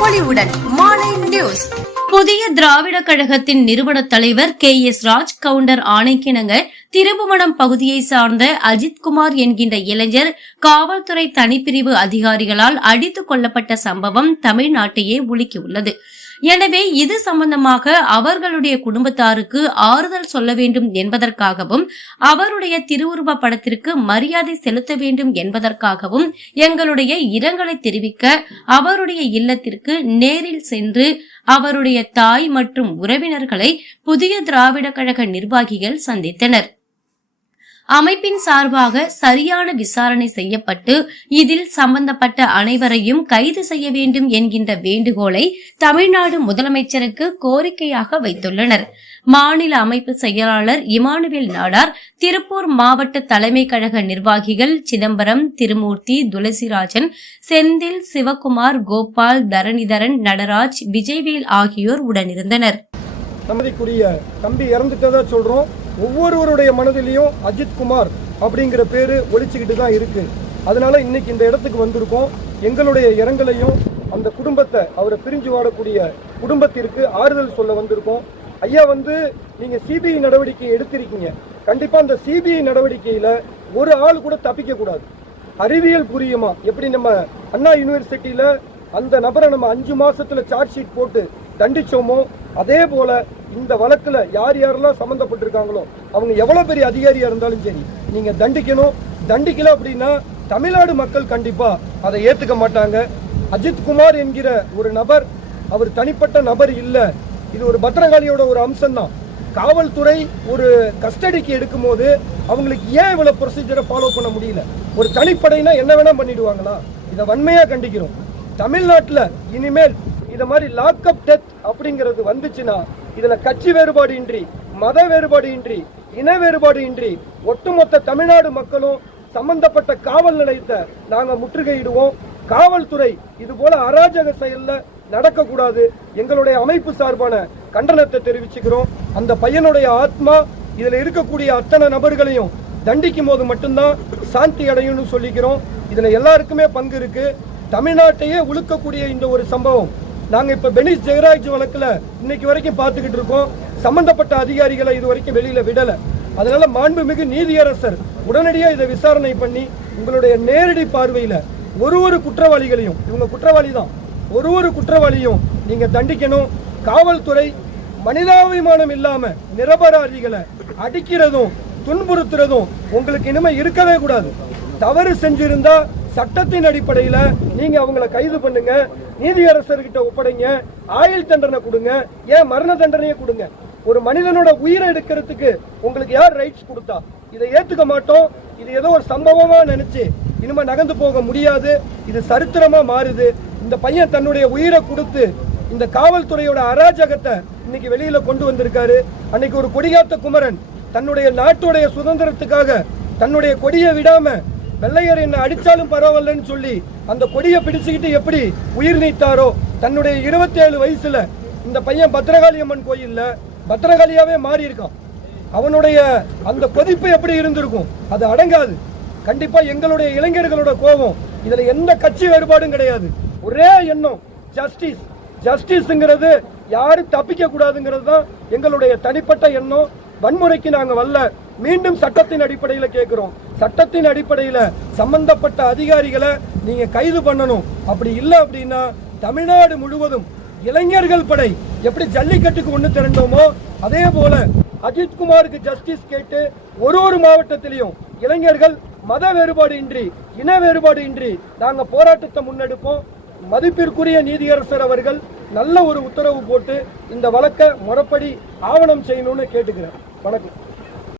பொலிவுடன் மாலை நியூஸ். புதிய திராவிட கழகத்தின் நிறுவன தலைவர் கே எஸ் ராஜ் கவுண்டர் ஆணைக்கிணங்க திருபுவனம் பகுதியை சார்ந்த அஜித்குமார் என்கின்ற இளைஞர் காவல்துறை தனிப்பிரிவு அதிகாரிகளால் அடித்துக் கொல்லப்பட்ட சம்பவம் தமிழ்நாட்டையே உலுக்கியுள்ளது. எனவே இது சம்பந்தமாக அவர்களுடைய குடும்பத்தாருக்கு ஆறுதல் சொல்ல வேண்டும் என்பதற்காகவும் அவருடைய திருவுருவ படத்திற்கு மரியாதை செலுத்த வேண்டும் என்பதற்காகவும் எங்களுடைய இரங்கலை தெரிவிக்க அவருடைய இல்லத்திற்கு நேரில் சென்று அவருடைய தாய் மற்றும் உறவினர்களை புதிய திராவிட கழக நிர்வாகிகள் சந்தித்தனர். அமைப்பின் சார்பாக சரியான விசாரணை செய்யப்பட்டு இதில் சம்பந்தப்பட்ட அனைவரையும் கைது செய்ய வேண்டும் என்கின்ற வேண்டுகோளை தமிழ்நாடு முதலமைச்சருக்கு கோரிக்கையாக வைத்துள்ளனர். மாநில அமைப்பு செயலாளர் இமானுவேல் நாடார் திருப்பூர் மாவட்ட தலைமை கழக நிர்வாகிகள் சிதம்பரம் திருமூர்த்தி துளசிராஜன் செந்தில் சிவகுமார் கோபால் தரணிதரன் நடராஜ் விஜய்வேல் ஆகியோர் உடனிருந்தனர். ஒவ்வொருவருடைய மனதிலையும் அஜித்குமார் அப்படிங்கிற பேர் ஒழிச்சுக்கிட்டு தான் இருக்கு. அதனால இன்னைக்கு இந்த இடத்துக்கு வந்திருக்கோம். எங்களுடைய இரங்கலையும் அந்த குடும்பத்தை அவரை பிரிஞ்சு வாடக்கூடிய குடும்பத்திற்கு ஆறுதல் சொல்ல வந்திருக்கோம். ஐயா வந்து நீங்க சிபிஐ நடவடிக்கை எடுத்திருக்கீங்க. கண்டிப்பா அந்த சிபிஐ நடவடிக்கையில ஒரு ஆள் கூட தப்பிக்க கூடாது. அறிவியல் புரியுமா எப்படி நம்ம அண்ணா யூனிவர்சிட்டியில அந்த நபரை நம்ம அஞ்சு மாசத்துல சார்ஜ் ஷீட் போட்டு தண்டிச்சோமோ அதே போல இந்த வழக்கில் யார் யாரெல்லாம் சம்மந்தப்பட்டிருக்காங்களோ அவங்க எவ்வளோ பெரிய அதிகாரியாக இருந்தாலும் சரி நீங்கள் தண்டிக்கணும். தண்டிக்கல அப்படின்னா தமிழ்நாடு மக்கள் கண்டிப்பாக அதை ஏற்றுக்க மாட்டாங்க. அஜித் குமார் என்கிற ஒரு நபர் அவர் தனிப்பட்ட நபர் இல்லை. இது ஒரு பத்திரகாளியோட ஒரு அம்சம்தான். காவல்துறை ஒரு கஸ்டடிக்கு எடுக்கும் போது அவங்களுக்கு ஏன் இவ்வளோ ப்ரொசீஜரை ஃபாலோ பண்ண முடியல? ஒரு தனிப்படைனா என்ன வேணால் பண்ணிடுவாங்களா? இதை வன்மையாக கண்டிக்கிறோம். தமிழ்நாட்டில் இனிமேல் இதை மாதிரி லாக்அப் டெத் அப்படிங்கிறது வந்துச்சுன்னா இதுல கட்சி வேறுபாடு இன்றி மத வேறுபாடு இன்றி இன வேறுபாடு இன்றி ஒட்டுமொத்த தமிழ்நாடு மக்களும் சம்பந்தப்பட்ட காவல் நிலையத்தை நாங்க முற்றுகையிடுவோம். காவல்துறை இது போல அராஜக செயல்ல நடக்கக்கூடாது. எங்களுடைய அமைப்பு சார்பான கண்டனத்தை தெரிவிச்சுக்கிறோம். அந்த பையனுடைய ஆத்மா இதுல இருக்கக்கூடிய அத்தனை நபர்களையும் தண்டிக்கும் போது மட்டும்தான் சாந்தி அடையும்னு சொல்லிக்கிறோம். இதுல எல்லாருக்குமே பங்கு இருக்கு. தமிழ்நாட்டையே உழுக்கக்கூடிய இந்த ஒரு சம்பவம் நாங்கள் இப்போ பெனிஸ் ஜெகராஜ் வழக்கில் இன்னைக்கு வரைக்கும் பார்த்துக்கிட்டு இருக்கோம். சம்பந்தப்பட்ட அதிகாரிகளை இது வரைக்கும் வெளியில் விடலை. அதனால மாண்புமிகு நீதியரசர் உடனடியாக இதை விசாரணை பண்ணி உங்களுடைய நேரடி பார்வையில் ஒரு ஒரு குற்றவாளிகளையும் இவங்க குற்றவாளி தான் ஒரு ஒரு குற்றவாளியும் நீங்கள் தண்டிக்கணும். காவல்துறை மனிதாபிமானம் இல்லாமல் நிரபராதிகளை அடிக்கிறதும் துன்புறுத்துறதும் உங்களுக்கு இனிமே இருக்கவே கூடாது. தவறு செஞ்சிருந்தா சட்டத்தின் அடிப்படையில் நீங்கள் அவங்கள கைது பண்ணுங்க. நீதியரசர்கிட்ட ஒப்படைங்க ஆயுள் தண்டனை கொடுங்க ஏன் மரண தண்டனையை கொடுங்க. ஒரு மனிதனோட உயிரை எடுக்கிறதுக்கு உங்களுக்கு யார் ரைட்ஸ் கொடுத்தா? இதை ஏத்துக்க மாட்டோம். இது ஏதோ ஒரு சம்பவமா நினைச்சு இனிமே நகர்ந்து போக முடியாது. இது சரித்திரமா மாறுது. இந்த பையன் தன்னுடைய உயிரை கொடுத்து இந்த காவல்துறையோட அராஜகத்தை இன்னைக்கு வெளியில கொண்டு வந்திருக்காரு. அன்னைக்கு ஒரு கொடிகாத்த குமரன் தன்னுடைய நாட்டுடைய சுதந்திரத்துக்காக தன்னுடைய கொடியை விடாம வெள்ளையர் என்ன அடிச்சாலும் பரவாயில்லன்னு சொல்லி அந்த கொடியை பிடிச்சுக்கிட்டு எப்படி உயிர் நீத்தாரோ தன்னுடைய இருபத்தேழு வயசுல இந்த பையன் பத்ரகாளி அம்மன் கோயில்ல பத்ரகாளியாவே மாறி இருக்கான் அவனுடைய அந்த கொதிப்பு எப்படி இருந்திருக்கும்? அது அடங்காது. கண்டிப்பா எங்களுடைய இளைஞர்களோட கோபம். இதுல எந்த கட்சி வேறுபாடும் கிடையாது. ஒரே எண்ணம் ஜஸ்டிஸ் ஜஸ்டிஸ்ங்கிறது யாரும் தப்பிக்க கூடாதுங்கிறது தான் எங்களுடைய தனிப்பட்ட எண்ணம். வன்முறைக்கு நாங்கள் வரல மீண்டும் சட்டத்தின் அடிப்படையில் கேட்குறோம் சட்டத்தின் அடிப்படையில் சம்பந்தப்பட்ட அதிகாரிகளை நீங்கள் கைது பண்ணணும். அப்படி இல்லை அப்படின்னா தமிழ்நாடு முழுவதும் இளைஞர்கள் படை எப்படி ஜல்லிக்கட்டுக்கு ஒன்று திரண்டோமோ அதே போல அஜித்குமாருக்கு ஜஸ்டிஸ் கேட்டு ஒரு ஒரு மாவட்டத்திலையும் இளைஞர்கள் மத வேறுபாடு இன்றி இன வேறுபாடு இன்றி நாங்கள் போராட்டத்தை முன்னெடுப்போம். மதிப்பிற்குரிய நீதியரசர் அவர்கள் நல்ல ஒரு உத்தரவு போட்டு இந்த வழக்கை முறைப்படி ஆவணம் செய்யணும்னு கேட்டுக்கிறேன் வணக்கம்.